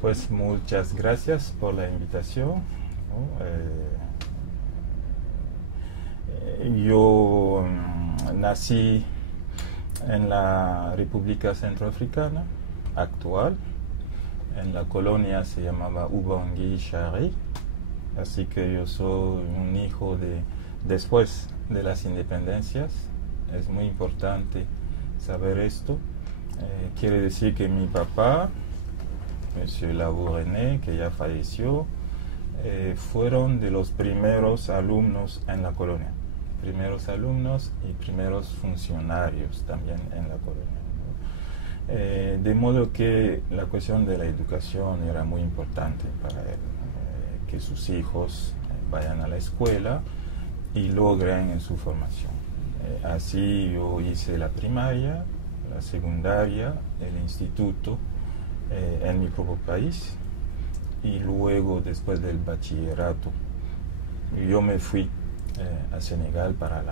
Pues muchas gracias por la invitación, ¿no? Yo nací en la República Centroafricana actual, en la colonia se llamaba Ubangui Chari, así que yo soy un hijo de después de las independencias. Es muy importante saber esto. Quiere decir que mi papá, Monsieur Labourené, que ya falleció, fueron de los primeros alumnos en la colonia, primeros alumnos y primeros funcionarios también en la colonia, ¿no? De modo que la cuestión de la educación era muy importante para él, que sus hijos vayan a la escuela y logren en su formación. Así yo hice la primaria, la secundaria, el instituto en mi propio país, y luego después del bachillerato yo me fui a Senegal para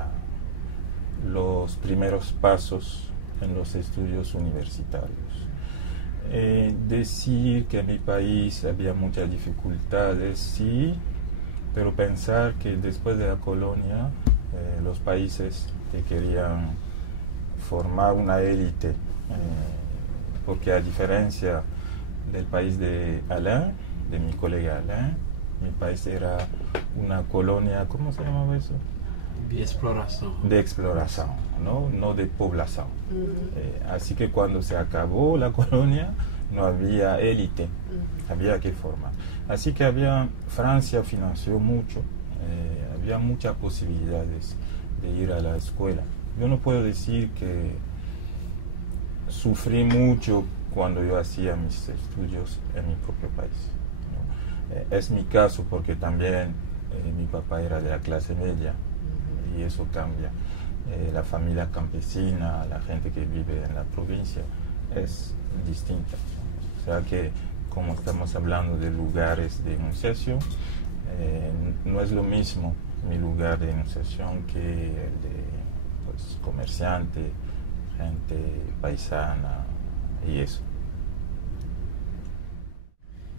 los primeros pasos en los estudios universitarios. Decir que en mi país había muchas dificultades, sí, pero pensar que después de la colonia los países que querían formar una élite, porque a diferencia del país de Alain, de mi colega Alain, mi país era una colonia, ¿cómo se llamaba eso? De exploración. De exploración, ¿no? No de población. Así que cuando se acabó la colonia no había élite, había que formar. Así que Francia financió mucho, había muchas posibilidades de ir a la escuela. Yo no puedo decir que sufrí mucho cuando yo hacía mis estudios en mi propio país, ¿no? Es mi caso porque también mi papá era de la clase media y eso cambia. La familia campesina, la gente que vive en la provincia es distinta, ¿no? O sea que como estamos hablando de lugares de enunciación, no es lo mismo mi lugar de enunciación que el de pues, comerciante, gente paisana y eso.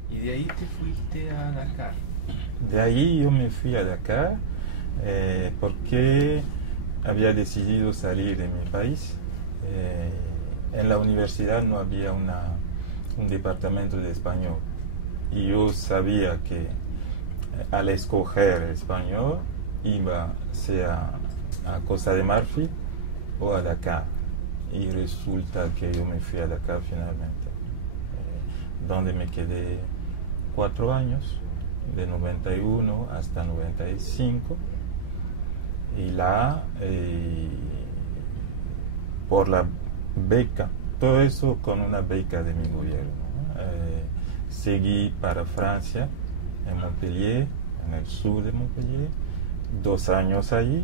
Y de ahí te fuiste a Dakar. De ahí yo me fui a Dakar porque había decidido salir de mi país. En la universidad no había un departamento de español y yo sabía que al escoger español iba sea a Costa de Marfil o a Dakar, y resulta que yo me fui a Dakar finalmente, donde me quedé 4 años, de 91 hasta 95, y por la beca, todo eso con una beca de mi gobierno, ¿no? Seguí para Francia, en Montpellier, en el sur de Montpellier, 2 años allí,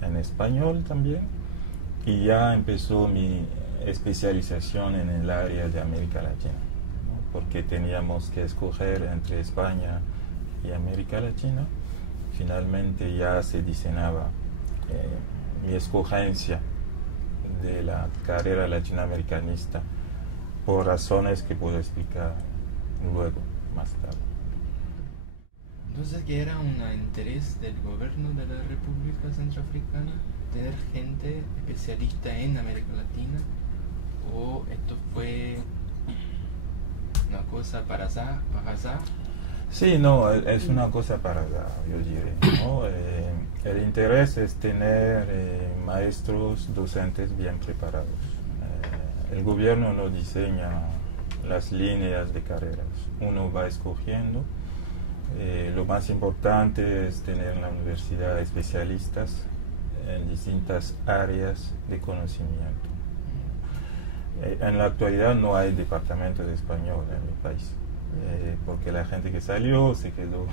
en español también, y ya empezó mi especialización en el área de América Latina, ¿no? Porque teníamos que escoger entre España y América Latina. Finalmente ya se diseñaba mi escogencia de la carrera latinoamericanista por razones que puedo explicar luego, más tarde. Entonces, ¿que era un interés del gobierno de la República Centroafricana tener gente especialista en América Latina? ¿O esto fue una cosa para azar? Sí, no, es una cosa para yo diré, ¿no? El interés es tener maestros, docentes bien preparados. El gobierno no diseña las líneas de carreras, uno va escogiendo. Lo más importante es tener en la universidad especialistas en distintas áreas de conocimiento. En la actualidad no hay departamento de español en mi país, porque la gente que salió se quedó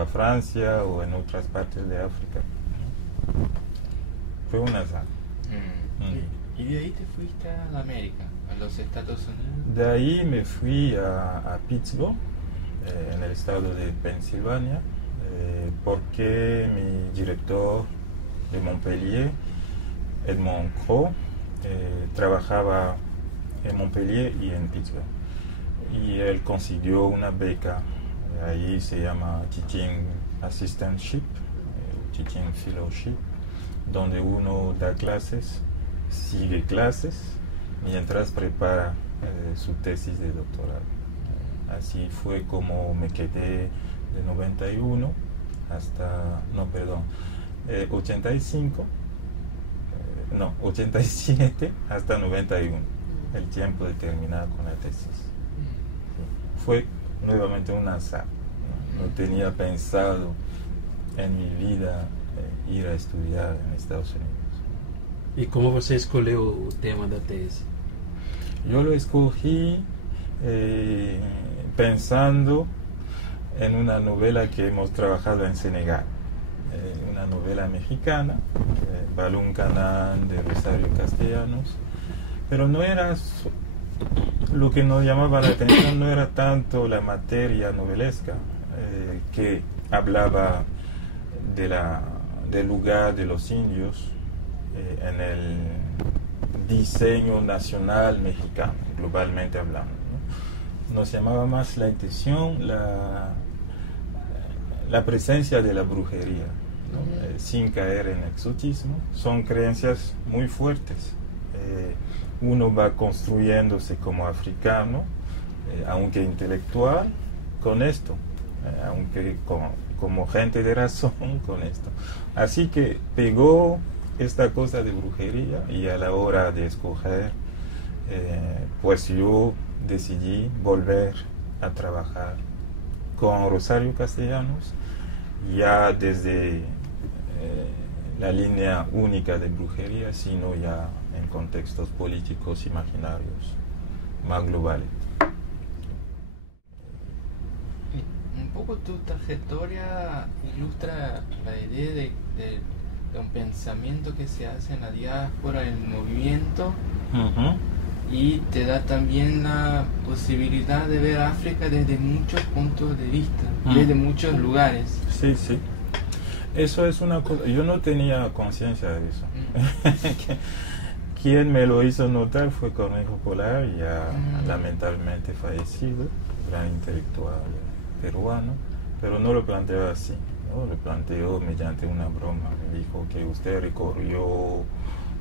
a Francia o en otras partes de África. Fue un azar. ¿Y de ahí te fuiste a la América, a los Estados Unidos? De ahí me fui a Pittsburgh, en el estado de Pensilvania, porque mi director de Montpellier, Edmond Croix, trabajaba en Montpellier y en Pittsburgh. y él consiguió una beca, ahí se llama Teaching Assistantship, Teaching Fellowship, donde uno da clases, sigue clases, mientras prepara su tesis de doctorado. Así fue como me quedé de 91 hasta, 85, 87 hasta 91, el tiempo de terminar con la tesis. Sí. Fue nuevamente un azar, no tenía pensado en mi vida ir a estudiar en Estados Unidos. E como você escolheu o tema da tese? Yo lo escogí pensando en una novela que hemos trabajado en Senegal, una novela mexicana, Balún Canán de Rosario Castellanos, pero no era lo que nos llamaba la atención, no era tanto la materia novelesca, que hablaba del lugar de los indios en el diseño nacional mexicano, globalmente hablando, ¿no? Nos llamaba más la atención la presencia de la brujería, ¿no? Sin caer en exotismo. Son creencias muy fuertes. Uno va construyéndose como africano, aunque intelectual, con esto, aunque como gente de razón, con esto. Así que pegó esta cosa de brujería, y a la hora de escoger, pues yo decidí volver a trabajar con Rosario Castellanos, ya desde la línea única de brujería, sino ya en contextos políticos imaginarios más globales. Un poco tu trayectoria ilustra la idea de un pensamiento que se hace en la diáspora, en el movimiento, y te da también la posibilidad de ver África desde muchos puntos de vista, desde muchos lugares. Sí, sí. Eso es una cosa, yo no tenía conciencia de eso. Quien me lo hizo notar fue Cornejo Polar, ya lamentablemente fallecido, gran intelectual peruano, pero no lo planteó así, ¿no? Lo planteó mediante una broma. Me dijo que usted recorrió,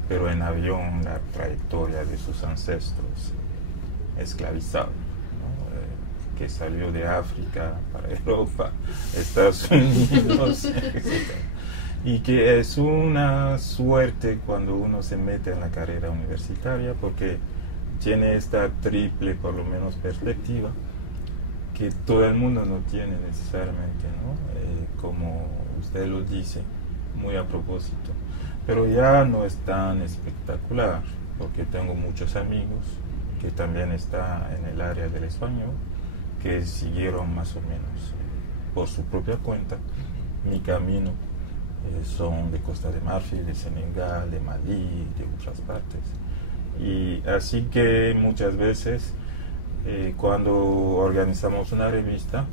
pero en avión, la trayectoria de sus ancestros esclavizados, ¿no? Que salió de África para Europa, Estados Unidos, etc. Y que es una suerte cuando uno se mete en la carrera universitaria, porque tiene esta triple, por lo menos, perspectiva que todo el mundo no tiene necesariamente, ¿no? Como usted lo dice, muy a propósito. Pero ya no es tan espectacular, porque tengo muchos amigos que también están en el área del español, que siguieron más o menos por su propia cuenta mi camino. Son de Costa de Marfil, de Senegal, de Malí, de otras partes. Y así que muchas veces cuando organizamos una revista,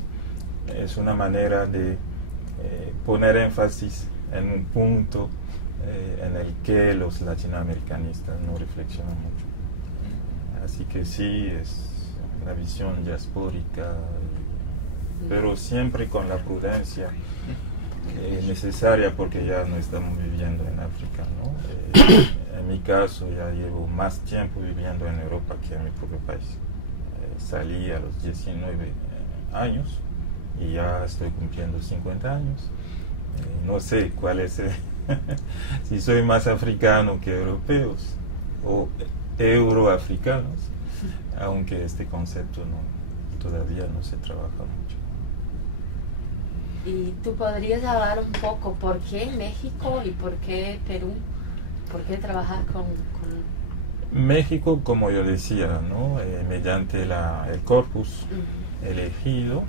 es una manera de poner énfasis en un punto en el que los latinoamericanistas no reflexionan mucho. Así que sí, es la visión diaspórica, pero siempre con la prudencia necesaria, porque ya no estamos viviendo en África, ¿no? En mi caso ya llevo más tiempo viviendo en Europa que en mi propio país. Salí a los 19 años y ya estoy cumpliendo 50 años. No sé cuál es si soy más africano que europeos o euroafricanos, aunque este concepto todavía no se trabaja mucho. ¿Y tú podrías hablar un poco por qué México y por qué Perú? ¿Por qué trabajas con México, como yo decía, ¿no? Mediante el corpus elegido,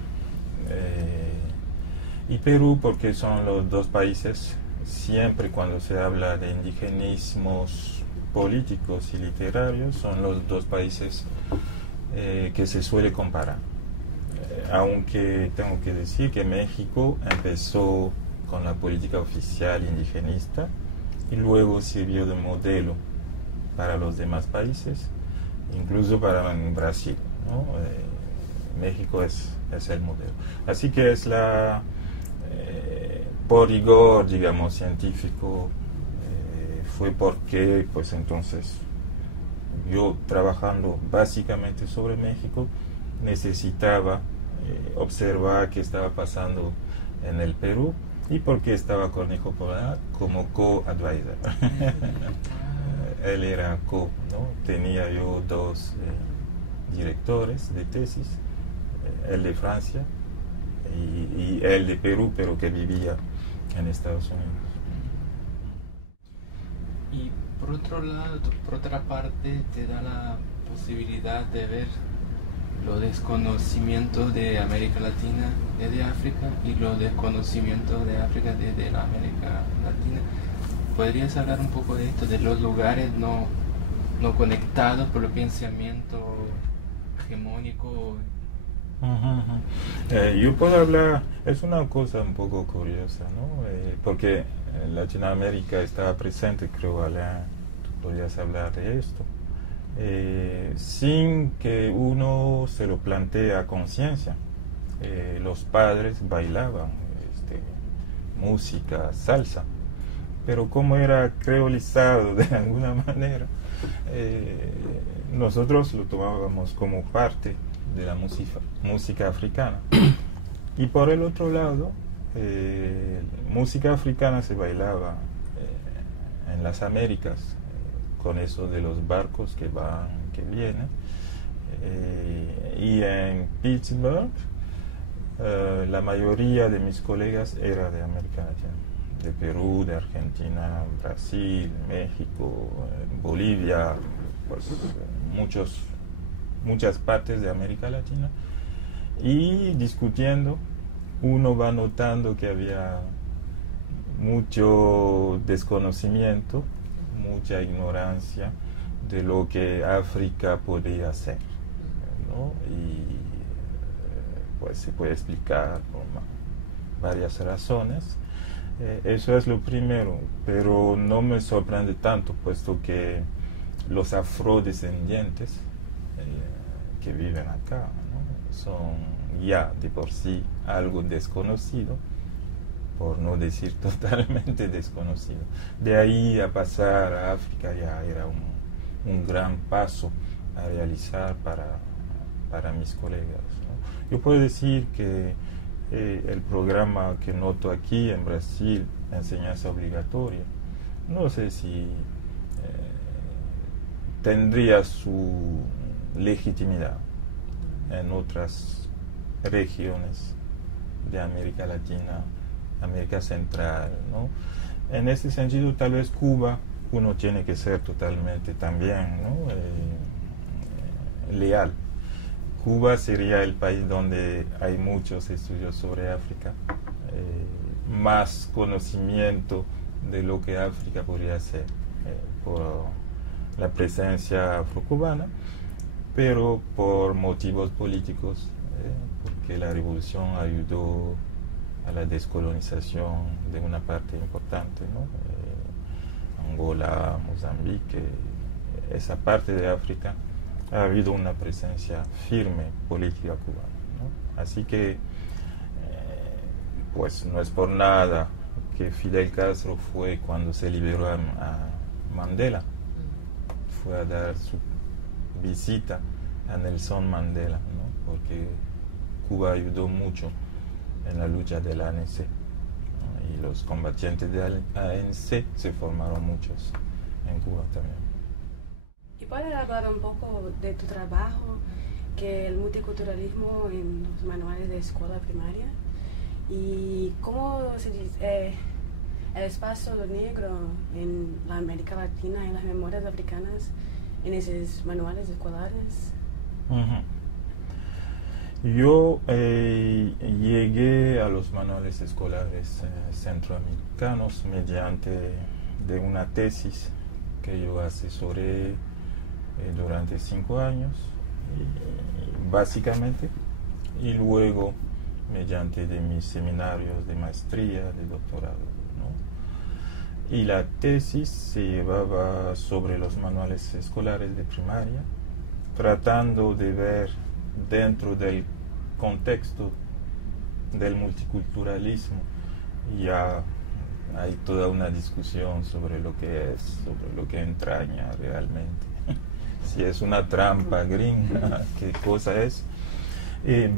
y Perú porque son los dos países, siempre cuando se habla de indigenismos políticos y literarios, son los dos países que se suele comparar. Aunque tengo que decir que México empezó con la política oficial indigenista y luego sirvió de modelo para los demás países, incluso para Brasil, ¿no? México es el modelo. Así que es por rigor, digamos, científico, fue porque, pues entonces, yo trabajando básicamente sobre México, necesitaba observar qué estaba pasando en el Perú y porque estaba con Hijo Polar como co-advisor. Él era co, ¿no? Tenía yo dos directores de tesis, él de Francia y él de Perú, pero que vivía en Estados Unidos. Y por otro lado, por otra parte, te da la posibilidad de ver los desconocimientos de América Latina desde África y los desconocimientos de África desde la América Latina. ¿Podrías hablar un poco de esto, de los lugares no conectados por el pensamiento hegemónico? Yo puedo hablar, es una cosa un poco curiosa, ¿no? Porque Latinoamérica estaba presente, creo, Alain, tú podrías hablar de esto, sin que uno se lo plantee a conciencia. Los padres bailaban música, salsa, pero como era creolizado de alguna manera, nosotros lo tomábamos como parte de la música africana. Y por el otro lado, música africana se bailaba en las Américas, con eso de los barcos que van, que vienen. Y en Pittsburgh, la mayoría de mis colegas era de América Latina, de Perú, de Argentina, Brasil, México, Bolivia, pues muchas partes de América Latina. Y discutiendo, uno va notando que había mucho desconocimiento, mucha ignorancia de lo que África podía hacer, ¿no? Y pues se puede explicar por varias razones. Eso es lo primero, pero no me sorprende tanto, puesto que los afrodescendientes que viven acá, ¿no? Son ya de por sí algo desconocido, por no decir totalmente desconocido. De ahí a pasar a África ya era un gran paso a realizar para mis colegas, ¿no? Yo puedo decir que el programa que noto aquí en Brasil, enseñanza obligatoria, no sé si tendría su legitimidad en otras regiones de América Latina, América Central, ¿no? En este sentido, tal vez Cuba, uno tiene que ser totalmente también, ¿no? Leal. Cuba sería el país donde hay muchos estudios sobre África, más conocimiento de lo que África podría ser por la presencia afrocubana, pero por motivos políticos, porque la revolución ayudó a la descolonización de una parte importante, ¿no? Angola, Mozambique, esa parte de África ha habido una presencia firme política cubana, ¿no? Así que pues no es por nada que Fidel Castro fue, cuando se liberó a Mandela, fue a dar su visita a Nelson Mandela, ¿no? Porque Cuba ayudó mucho en la lucha del ANC, ¿no? Y los combatientes del ANC se formaron muchos en Cuba también. ¿Y puedes hablar un poco de tu trabajo, que el multiculturalismo en los manuales de escuela primaria? ¿Y cómo se dice, el espacio negro en la América Latina, en las memorias africanas, en esos manuales escolares? Yo llegué a los manuales escolares centroamericanos mediante de una tesis que yo asesoré durante 5 años, básicamente, y luego mediante de mis seminarios de maestría, de doctorado, ¿no? Y la tesis se llevaba sobre los manuales escolares de primaria, tratando de ver dentro del contexto del multiculturalismo, ya hay toda una discusión sobre lo que es, sobre lo que entraña realmente. Si es una trampa gringa, qué cosa es.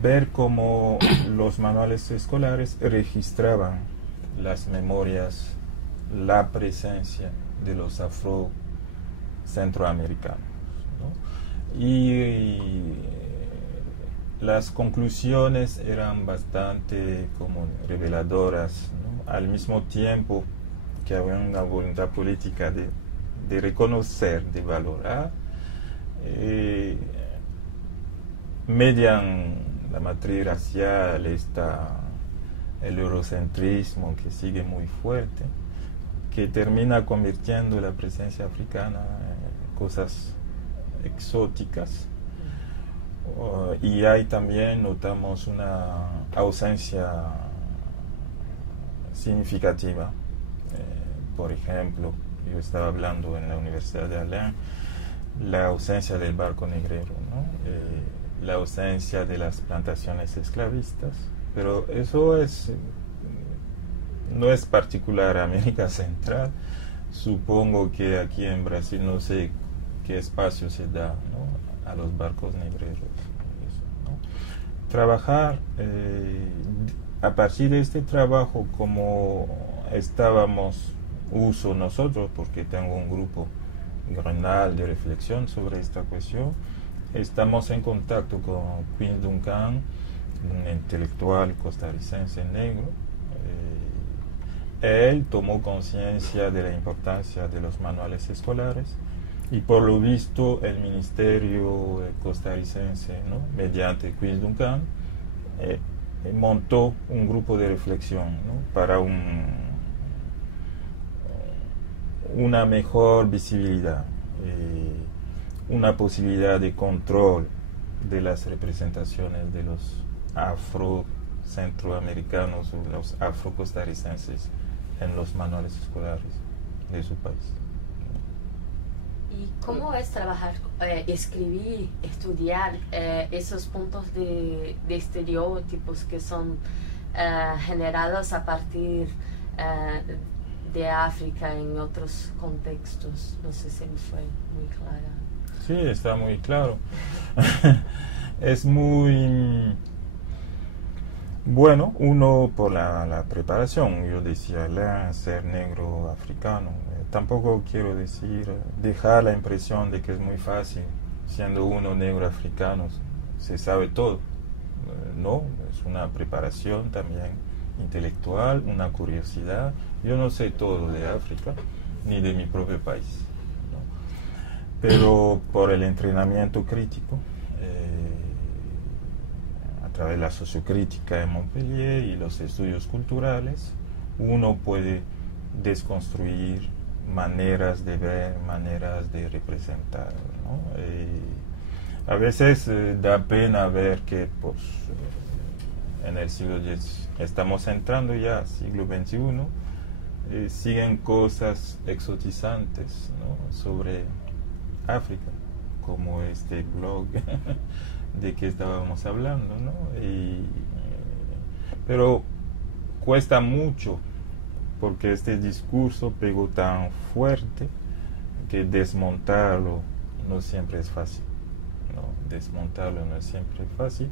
Ver cómo los manuales escolares registraban las memorias, la presencia de los afro-centroamericanos, ¿no? Y las conclusiones eran bastante como reveladoras, ¿no? Al mismo tiempo que había una voluntad política de reconocer, de valorar, median la matriz racial, el eurocentrismo que sigue muy fuerte, que termina convirtiendo la presencia africana en cosas exóticas. Y ahí también notamos una ausencia significativa. Por ejemplo, yo estaba hablando en la Universidad de Alain, la ausencia del barco negrero, ¿no? La ausencia de las plantaciones esclavistas, pero eso no es particular a América Central. Supongo que aquí en Brasil no sé qué espacio se da, ¿no?, a los barcos negreros, ¿no? Trabajar a partir de este trabajo, como estábamos uso nosotros, porque tengo un grupo granal de reflexión sobre esta cuestión, estamos en contacto con Quinn Duncan, un intelectual costarricense negro. Él tomó conciencia de la importancia de los manuales escolares y por lo visto el ministerio costarricense, ¿no?, mediante Quinn Duncan, montó un grupo de reflexión, ¿no?, para una mejor visibilidad, una posibilidad de control de las representaciones de los afro-centroamericanos o los afro-costarricenses en los manuales escolares de su país. ¿Y cómo es trabajar, escribir, estudiar esos puntos de estereotipos que son generados a partir de África en otros contextos? No sé si me fue muy clara. Sí, está muy claro. Es muy bueno, uno por la preparación. Yo decía, ser negro africano. Tampoco quiero decir, dejar la impresión de que es muy fácil, siendo uno negro africano, se sabe todo. No, es una preparación también intelectual, una curiosidad. Yo no sé todo de África, ni de mi propio país, ¿no? Pero por el entrenamiento crítico, a través de la sociocrítica en Montpellier y los estudios culturales, uno puede desconstruir maneras de ver, maneras de representar, ¿no? A veces da pena ver que pues, en el siglo X, estamos entrando ya al siglo XXI, siguen cosas exotizantes, ¿no?, sobre África, como este blog de que estábamos hablando, ¿no? Pero cuesta mucho, porque este discurso pegó tan fuerte que desmontarlo no siempre es fácil, ¿no? Desmontarlo no es siempre fácil,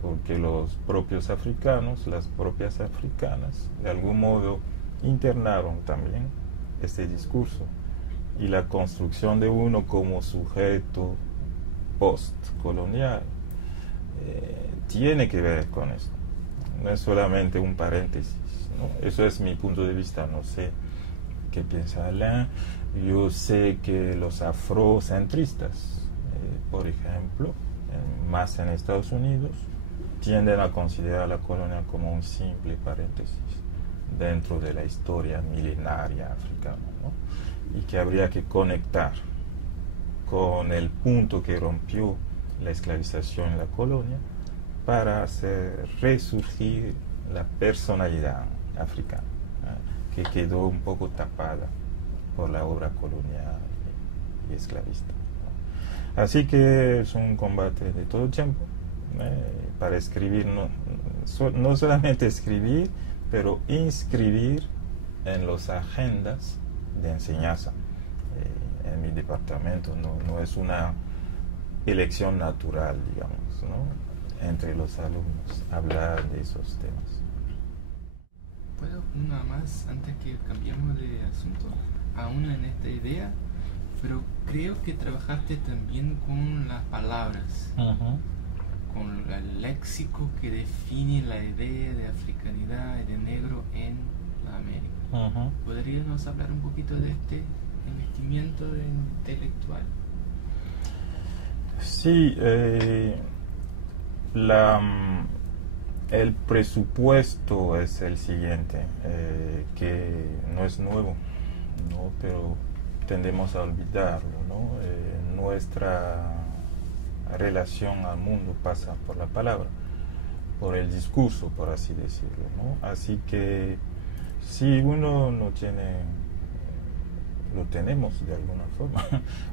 porque los propios africanos, las propias africanas, de algún modo internaron también este discurso, y la construcción de uno como sujeto postcolonial tiene que ver con esto. No es solamente un paréntesis, ¿no? Eso es mi punto de vista, no sé qué piensa Alain. Yo sé que los afrocentristas, por ejemplo, más en Estados Unidos, tienden a considerar la colonia como un simple paréntesis dentro de la historia milenaria africana, ¿no? Y que habría que conectar con el punto que rompió la esclavización en la colonia para hacer resurgir la personalidad africana, que quedó un poco tapada por la obra colonial y esclavista, ¿no? Así que es un combate de todo tiempo, para escribir, no solamente escribir, pero inscribir en las agendas de enseñanza. En mi departamento no es una elección natural, digamos, ¿no? Entre los alumnos, hablar de esos temas. ¿Puedo una más antes que cambiemos de asunto? Aún en esta idea, pero creo que trabajaste también con las palabras, con el léxico que define la idea de africanidad y de negro en la América. ¿Podríamos hablar un poquito de este investimiento intelectual? Sí, el presupuesto es el siguiente, que no es nuevo, ¿no? Pero tendemos a olvidarlo, ¿no? Nuestra relación al mundo pasa por la palabra, por el discurso, por así decirlo, ¿no? Así que si uno no tiene, lo tenemos de alguna forma,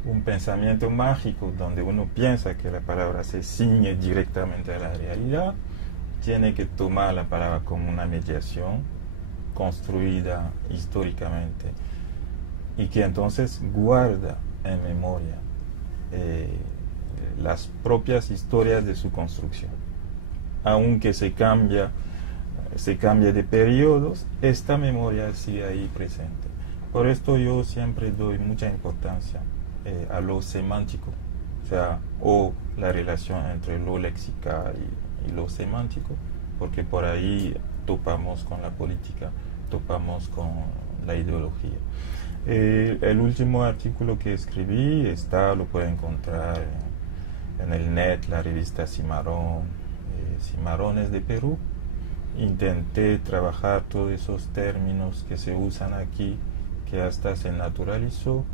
un pensamiento mágico donde uno piensa que la palabra se ciñe directamente a la realidad, tiene que tomar la palabra como una mediación construida históricamente y que entonces guarda en memoria las propias historias de su construcción. Aunque se cambia de periodos, esta memoria sigue ahí presente. Por esto yo siempre doy mucha importancia a lo semántico, o la relación entre lo lexical y lo semántico, porque por ahí topamos con la política, topamos con la ideología. El último artículo que escribí lo puede encontrar en el net, la revista Cimarrón, Cimarrones de Perú. Intenté trabajar todos esos términos que se usan aquí, que hasta se naturalizó,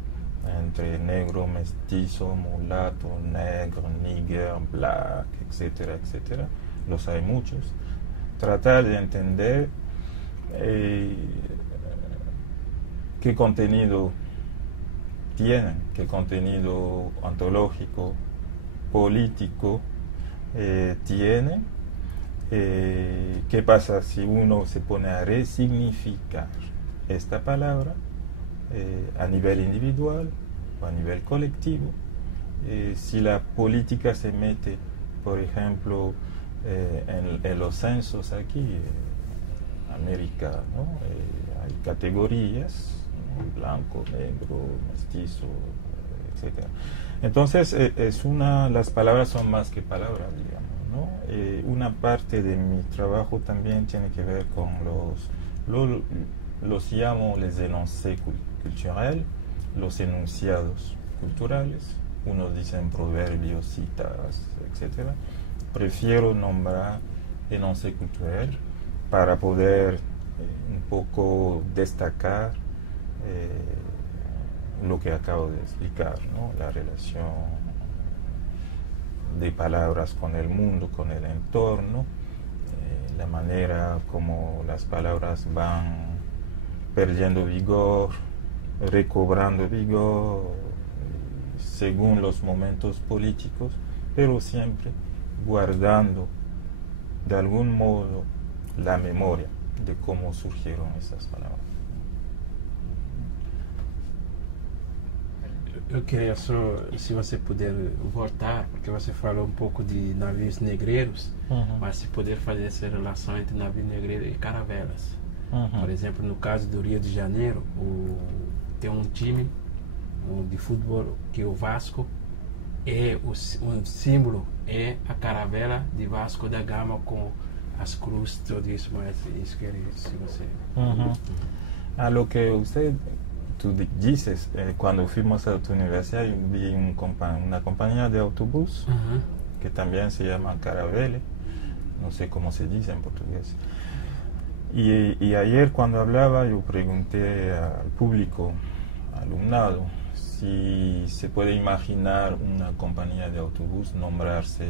entre negro, mestizo, mulato, negro, nigger, black, etcétera, etcétera. Los hay muchos. Tratar de entender qué contenido tienen, qué contenido ontológico, político tiene, qué pasa si uno se pone a resignificar esta palabra a nivel individual o a nivel colectivo, si la política se mete, por ejemplo, en los censos aquí, en América, ¿no? Hay categorías, ¿no? Blanco, negro, mestizo, etc. Entonces, las palabras son más que palabras, digamos, ¿no? Una parte de mi trabajo también tiene que ver con los llamo les énoncés culturels, los enunciados culturales. Unos dicen proverbios, citas, etc. Prefiero nombrar énoncé culturel para poder un poco destacar lo que acabo de explicar, ¿no? La relación de palabras con el mundo, con el entorno, la manera como las palabras van perdiendo vigor, recobrando vigor según los momentos políticos, pero siempre guardando de algún modo la memoria de cómo surgieron esas palabras. Eu queria só, se você puder voltar, porque você falou um pouco de navios negreiros, mas se puder fazer essa relação entre navio negreiro e caravelas. Por exemplo, no caso do Rio de Janeiro, tem um time de futebol que é o Vasco, e o símbolo é a caravela de Vasco da Gama com as cruzes, tudo isso, mas isso queria, se você... A lo que tú dices, cuando fuimos a tu universidad, yo vi una compañía de autobús que también se llama Caravelle, no sé cómo se dice en portugués. Y ayer cuando hablaba yo pregunté al público, alumnado, si se puede imaginar una compañía de autobús nombrarse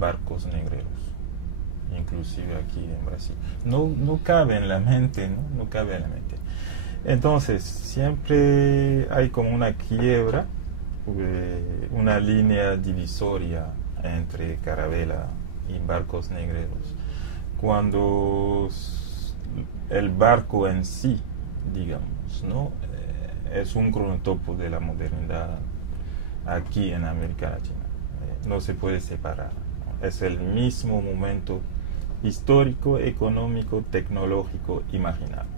Barcos Negreros, inclusive aquí en Brasil. No cabe en la mente, ¿no? No cabe en la mente. Entonces, siempre hay como una quiebra, una línea divisoria entre Caravela y barcos negreros. Cuando el barco en sí, digamos, ¿no? Es un cronotopo de la modernidad aquí en América Latina. No se puede separar, ¿no? Es el mismo momento histórico, económico, tecnológico, imaginable.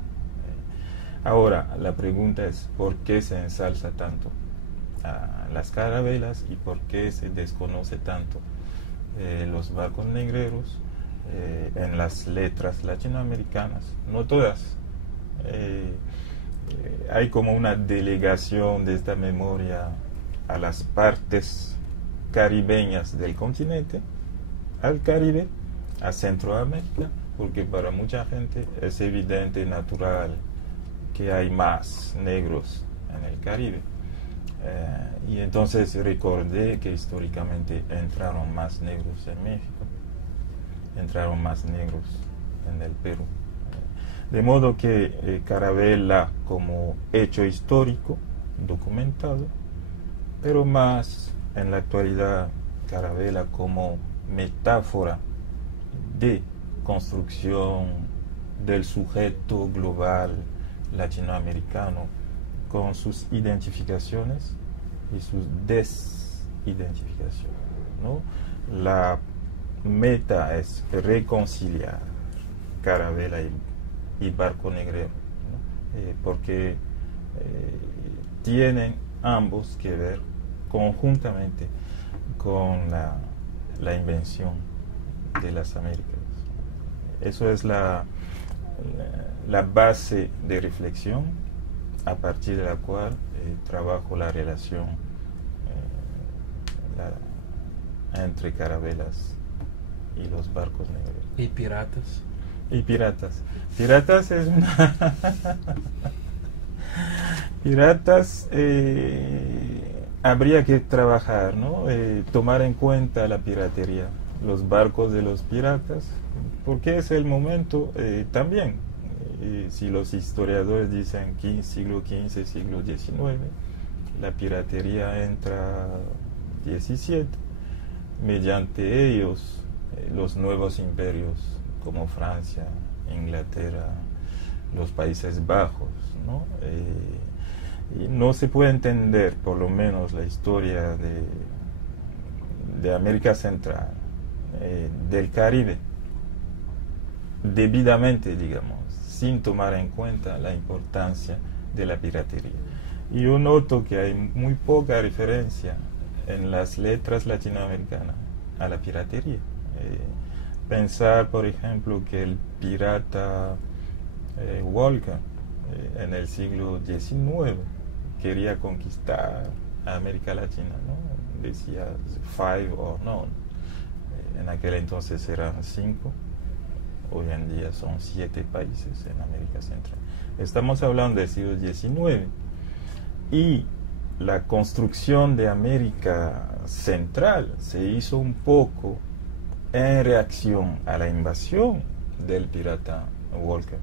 Ahora, la pregunta es, ¿por qué se ensalza tanto a las carabelas y por qué se desconoce tanto los barcos negreros en las letras latinoamericanas? No todas. Hay como una delegación de esta memoria a las partes caribeñas del continente, al Caribe, a Centroamérica, porque para mucha gente es evidente, natural, que hay más negros en el Caribe. Y entonces recordé que históricamente entraron más negros en México, entraron más negros en el Perú. De modo que Carabela como hecho histórico, documentado, pero más en la actualidad Carabela como metáfora de construcción del sujeto global latinoamericano con sus identificaciones y sus desidentificaciones, ¿no? La meta es reconciliar Carabela y barco negrero, ¿no? Porque tienen ambos que ver conjuntamente con la invención de las Américas. Eso es la base de reflexión a partir de la cual trabajo la relación entre carabelas y los barcos negros. ¿Y piratas? Y piratas. Piratas es una... Piratas habría que trabajar, ¿no? Tomar en cuenta la piratería, los barcos de los piratas, porque es el momento también. Si los historiadores dicen siglo XV, siglo XIX, la piratería entra XVII, mediante ellos los nuevos imperios como Francia, Inglaterra, los Países Bajos, ¿no? Y no se puede entender, por lo menos, la historia de América Central, del Caribe, debidamente, digamos, sin tomar en cuenta la importancia de la piratería. Y yo noto que hay muy poca referencia en las letras latinoamericanas a la piratería. Pensar, por ejemplo, que el pirata Walker en el siglo XIX quería conquistar a América Latina, ¿no? Decía 5 or none. En aquel entonces eran 5. Hoy en día son 7 países en América Central. Estamos hablando del siglo XIX. Y la construcción de América Central se hizo un poco en reacción a la invasión del pirata Walker.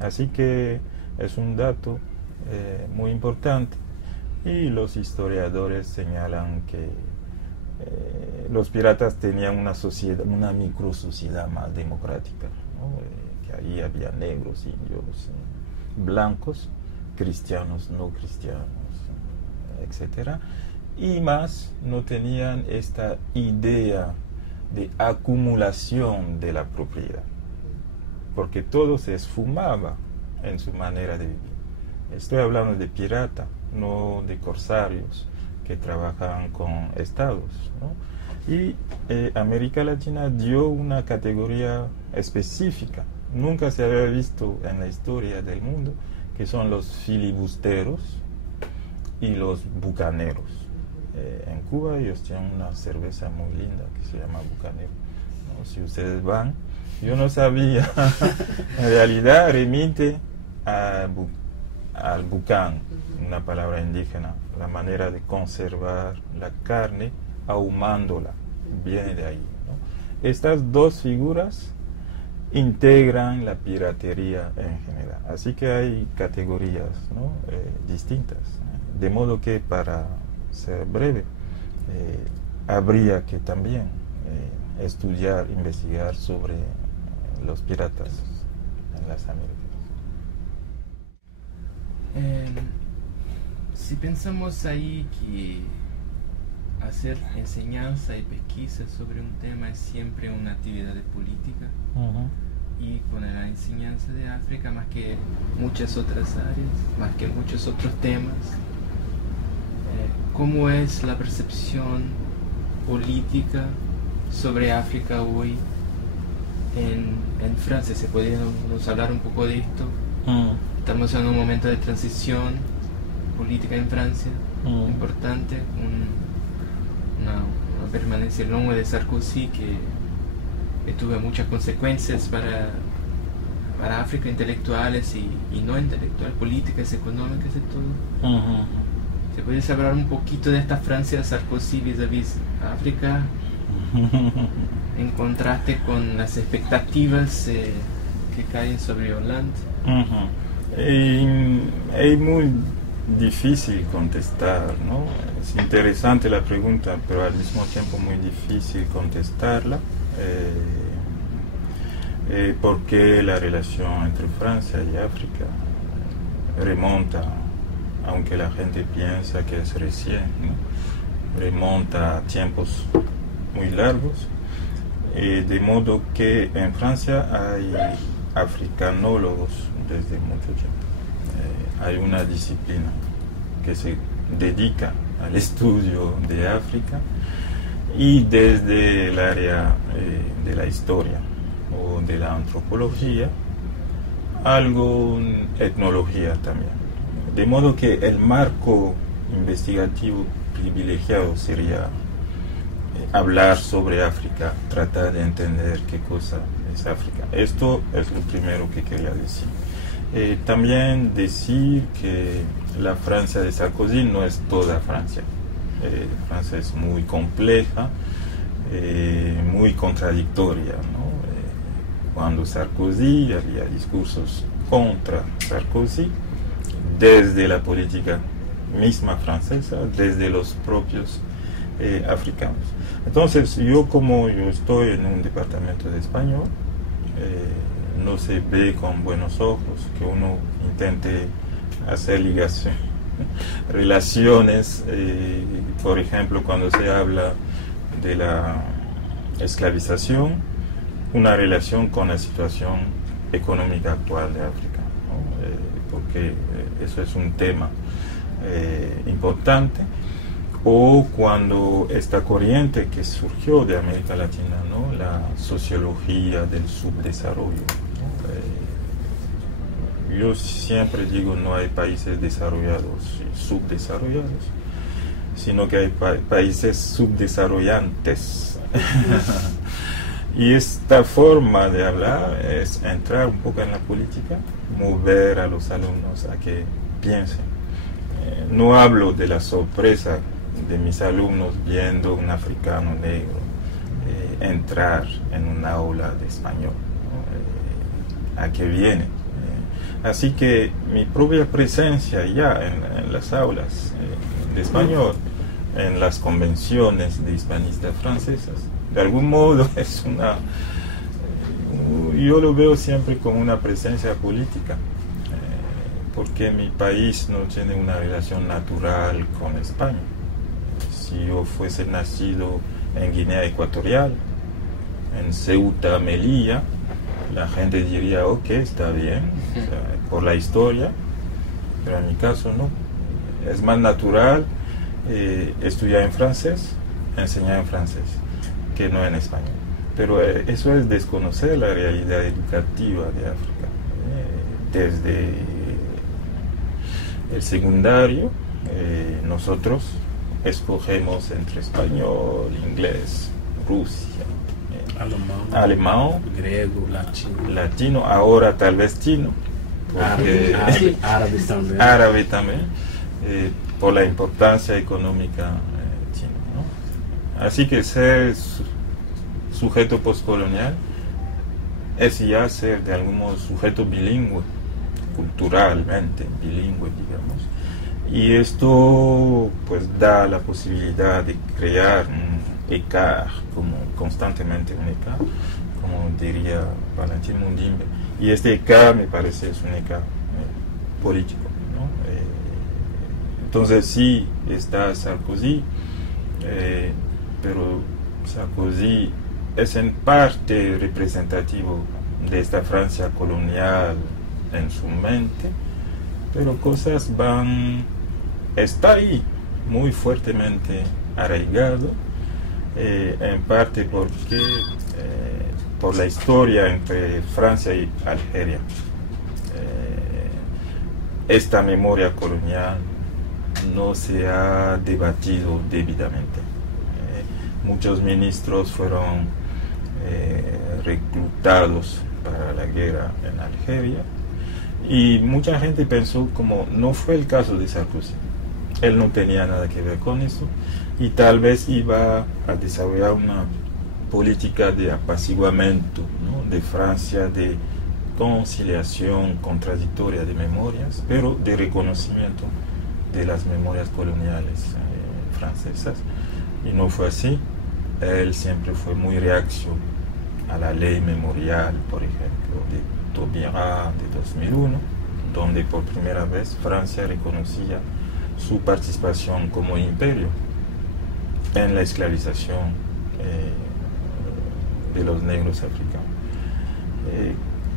Así que es un dato muy importante. Y los historiadores señalan que los piratas tenían una sociedad, una microsociedad más democrática, ¿no? Que ahí había negros, indios, blancos, cristianos, no cristianos, etcétera, y más no tenían esta idea de acumulación de la propiedad, porque todo se esfumaba en su manera de vivir. Estoy hablando de pirata, no de corsarios que trabajaban con estados, ¿no? Y América Latina dio una categoría específica, nunca se había visto en la historia del mundo, que son los filibusteros y los bucaneros. En Cuba ellos tienen una cerveza muy linda que se llama Bucanero, ¿no? Si ustedes van, yo no sabía, en realidad remite al bucán, una palabra indígena, la manera de conservar la carne ahumándola, viene de ahí, ¿no? Estas dos figuras integran la piratería en general, así que hay categorías, ¿no? Distintas, de modo que, para ser breve, habría que también estudiar, investigar sobre los piratas en las Américas. Si pensamos ahí que hacer enseñanza y pesquisa sobre un tema es siempre una actividad de política, y con la enseñanza de África, más que muchas otras áreas, más que muchos otros temas, ¿cómo es la percepción política sobre África hoy en Francia? ¿Se podríamos hablar un poco de esto? Estamos en un momento de transición política en Francia importante, una permanencia longa de Sarkozy que tuvo muchas consecuencias para África, intelectuales y no intelectuales, políticas, económicas y todo. ¿Se puede hablar un poquito de esta Francia de Sarkozy vis-a-vis África, en contraste con las expectativas que caen sobre Hollande? Es muy difícil contestar, ¿no? Es interesante la pregunta, pero al mismo tiempo muy difícil contestarla, porque la relación entre Francia y África remonta, aunque la gente piensa que es recién, ¿no? Remonta a tiempos muy largos, de modo que en Francia hay africanólogos desde mucho tiempo. Hay una disciplina que se dedica al estudio de África, y desde el área de la historia o de la antropología, algo en etnología también. De modo que el marco investigativo privilegiado sería hablar sobre África, tratar de entender qué cosa es África. Esto es lo primero que quería decir. También decir que la Francia de Sarkozy no es toda Francia. Francia es muy compleja, muy contradictoria, ¿no? Cuando Sarkozy, había discursos contra Sarkozy, desde la política misma francesa, desde los propios africanos. Entonces, como yo estoy en un departamento de español, no se ve con buenos ojos que uno intente hacer relaciones, por ejemplo, cuando se habla de la esclavización, una relación con la situación económica actual de África, ¿no? Porque eso es un tema importante. O cuando esta corriente que surgió de América Latina, ¿no? La sociología del subdesarrollo, ¿no? Yo siempre digo, no hay países desarrollados y subdesarrollados, sino que hay países subdesarrollantes. Y esta forma de hablar es entrar un poco en la política, mover a los alumnos a que piensen. No hablo de la sorpresa de mis alumnos viendo un africano negro entrar en un aula de español, ¿no? ¿A qué viene? Así que mi propia presencia ya en las aulas de español, en las convenciones de hispanistas francesas, de algún modo es yo lo veo siempre como una presencia política, porque mi país no tiene una relación natural con España. Si yo fuese nacido en Guinea Ecuatorial, en Ceuta, Melilla, la gente diría, ok, está bien, o sea, por la historia, pero en mi caso no. Es más natural estudiar en francés, enseñar en francés, que no en español. Pero eso es desconocer la realidad educativa de África. Desde el secundario, nosotros escogemos entre español, inglés, Rusia, alemán, griego, latino, ahora tal vez chino, árabe también, por la importancia económica china, ¿no? Así que ser sujeto postcolonial es ya ser de algún modo sujeto bilingüe, culturalmente bilingüe, digamos. Y esto pues da la posibilidad de crear écart, como constantemente un écart, como diría Valentín Mundimbe. Y este écart me parece es un écart político, ¿no? Entonces sí está Sarkozy, pero Sarkozy es en parte representativo de esta Francia colonial en su mente, pero cosas está ahí muy fuertemente arraigado, en parte porque por la historia entre Francia y Algeria. Esta memoria colonial no se ha debatido debidamente. Muchos ministros fueron reclutados para la guerra en Algeria y mucha gente pensó como no fue el caso de Sarkozy. Él no tenía nada que ver con eso y tal vez iba a desarrollar una política de apaciguamiento, ¿no? De Francia, de conciliación contradictoria de memorias, pero de reconocimiento de las memorias coloniales francesas. Y no fue así. Él siempre fue muy reaccio a la ley memorial, por ejemplo, de Taubira de 2001, donde por primera vez Francia reconocía su participación como imperio en la esclavización de los negros africanos.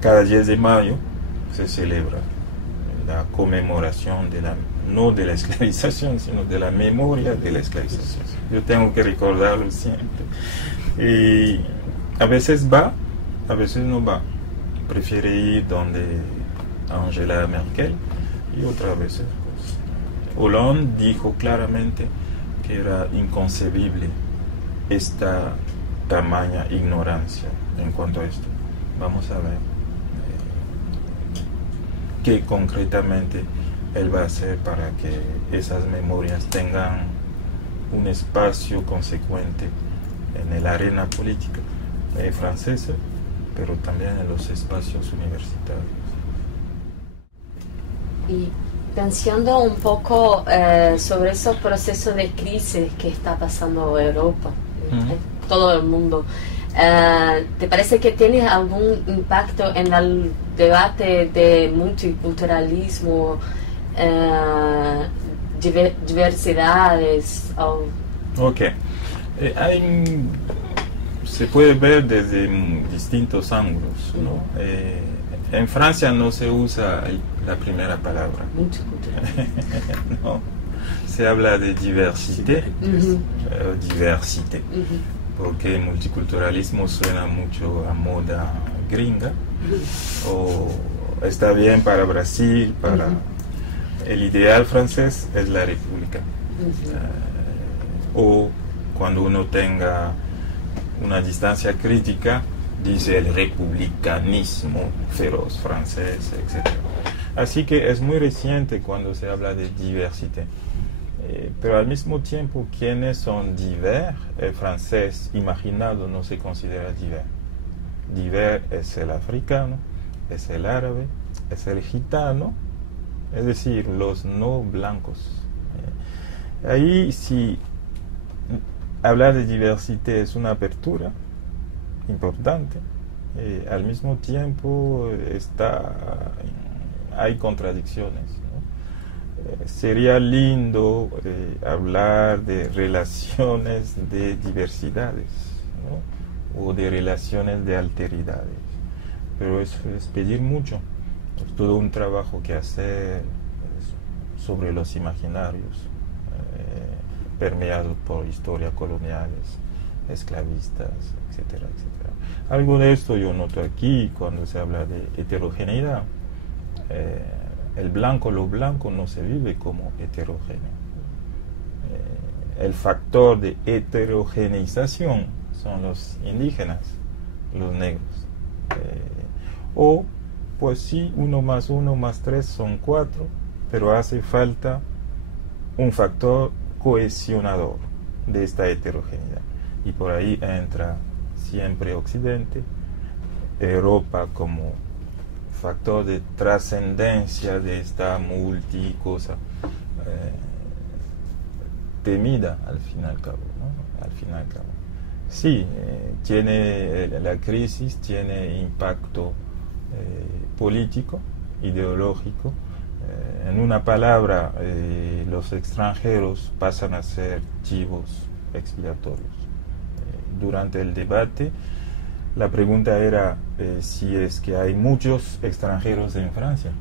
Cada 10 de mayo se celebra la conmemoración no de la esclavización, sino de la memoria de la esclavización. Yo tengo que recordarlo siempre. Y a veces va, a veces no va. Prefiere ir donde Angela Merkel y otras veces pues, Hollande dijo claramente que era inconcebible esta tamaña ignorancia en cuanto a esto. Vamos a ver qué concretamente él va a hacer para que esas memorias tengan un espacio consecuente en el arena política francesa, pero también en los espacios universitarios. Y pensando un poco sobre esos procesos de crisis que está pasando Europa, todo el mundo, ¿te parece que tiene algún impacto en el debate de multiculturalismo, diversidades? Ok. Se puede ver desde distintos ángulos, ¿no? En Francia no se usa la primera palabra. No, se habla de diversité, diversité, porque multiculturalismo suena mucho a moda gringa, o está bien para Brasil, para... El ideal francés es la república, o cuando uno tenga una distancia crítica, dice el republicanismo feroz francés, etc. Así que es muy reciente cuando se habla de diversité. Pero al mismo tiempo, quienes son divers, el francés imaginado no se considera divers. Divers es el africano, es el árabe, es el gitano, es decir, los no blancos. Ahí sí. Hablar de diversidad es una apertura importante. Al mismo tiempo hay contradicciones, ¿no? Sería lindo hablar de relaciones de diversidades, ¿no? O de relaciones de alteridades, pero eso es pedir mucho. Es todo un trabajo que hacer sobre los imaginarios permeados por historias coloniales, esclavistas, etcétera, etcétera. Algo de esto yo noto aquí cuando se habla de heterogeneidad. Lo blanco no se vive como heterogéneo. El factor de heterogeneización son los indígenas, los negros. O, pues sí, 1 más 1 más 3 son 4, pero hace falta un factor cohesionador de esta heterogeneidad. Y por ahí entra siempre Occidente, Europa como factor de trascendencia de esta multicosa, temida al fin y al cabo, ¿no? Al fin y al cabo. Sí, la crisis tiene impacto político, ideológico. En una palabra, los extranjeros pasan a ser chivos expiatorios. Durante el debate, la pregunta era si es que hay muchos extranjeros en Francia.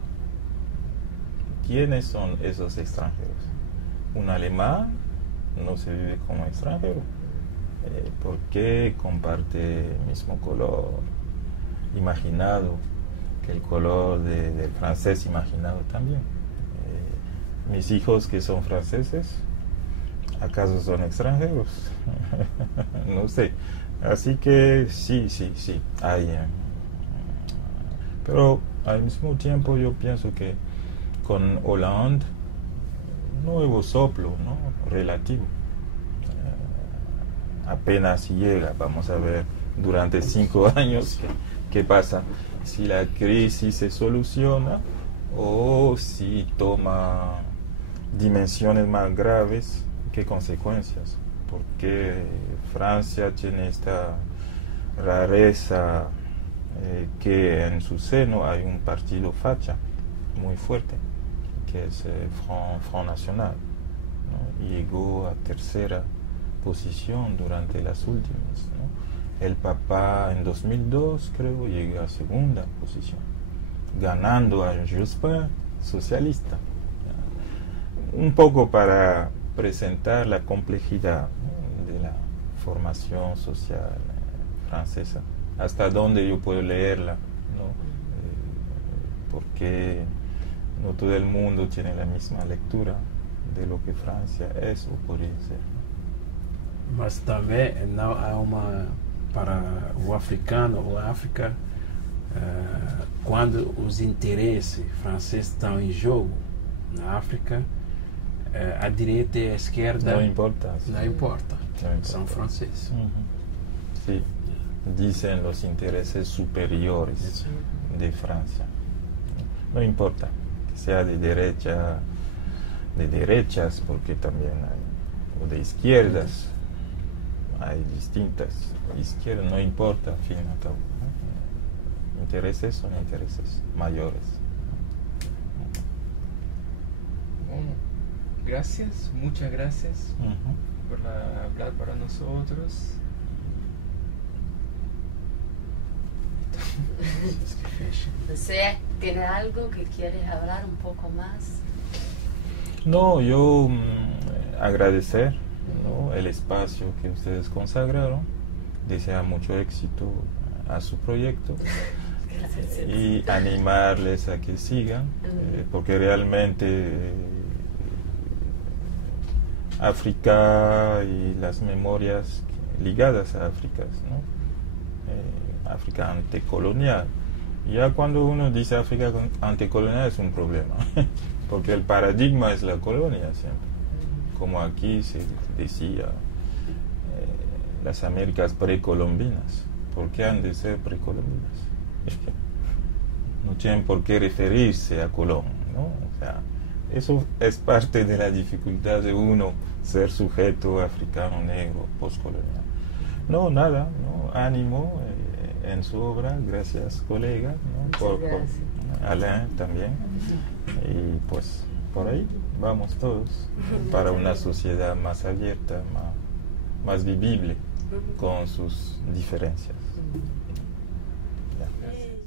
¿Quiénes son esos extranjeros? Un alemán no se vive como extranjero, porque comparte el mismo color imaginado que el color del francés imaginado también. Mis hijos que son franceses, ¿acaso son extranjeros? No sé. Así que sí, hay. Pero al mismo tiempo yo pienso que con Hollande, nuevo soplo, ¿no? Relativo. Apenas llega, vamos a ver durante 5 años qué pasa, si la crisis se soluciona o si toma dimensiones más graves, qué consecuencias, porque Francia tiene esta rareza que en su seno hay un partido facha muy fuerte, que es Front National, ¿no? Llegó a tercera posición durante las últimas, ¿no? El Papa en 2002 creo llegó a segunda posición, ganando a Jospin, socialista. Un poco para presentar la complejidad, ¿no? De la formación social francesa, hasta dónde yo puedo leerla, ¿no? Porque no todo el mundo tiene la misma lectura de lo que Francia es o podría ser. Mas também não há para o africano ou a África, quando os interesses franceses estão em jogo na África, a direita e a esquerda não importa. São franceses. Sí, dicen los intereses superiores de Francia. No importa que sea de derecha, de derechas, porque también hay, o de izquierdas, hay distintas izquierdas, no importa, al fin y al cabo. Intereses son intereses mayores. Bueno, gracias, muchas gracias por hablar para nosotros. No sé, ¿tiene algo que quieres hablar un poco más? No, yo agradecer, ¿no? El espacio que ustedes consagraron, desea mucho éxito a su proyecto. Gracias. Y animarles a que sigan, porque realmente África y las memorias ligadas a África, ¿no? África antecolonial. Ya cuando uno dice África antecolonial es un problema, porque el paradigma es la colonia siempre. Como aquí se decía, las Américas precolombinas. ¿Por qué han de ser precolombinas? No tienen por qué referirse a Colón, ¿no? O sea, eso es parte de la dificultad de uno ser sujeto africano, negro, postcolonial. No, nada, ¿no? Ánimo en su obra, gracias colega, ¿no? Por Alain también. Y pues por ahí vamos todos para una sociedad más abierta, más vivible con sus diferencias. Ya. Gracias.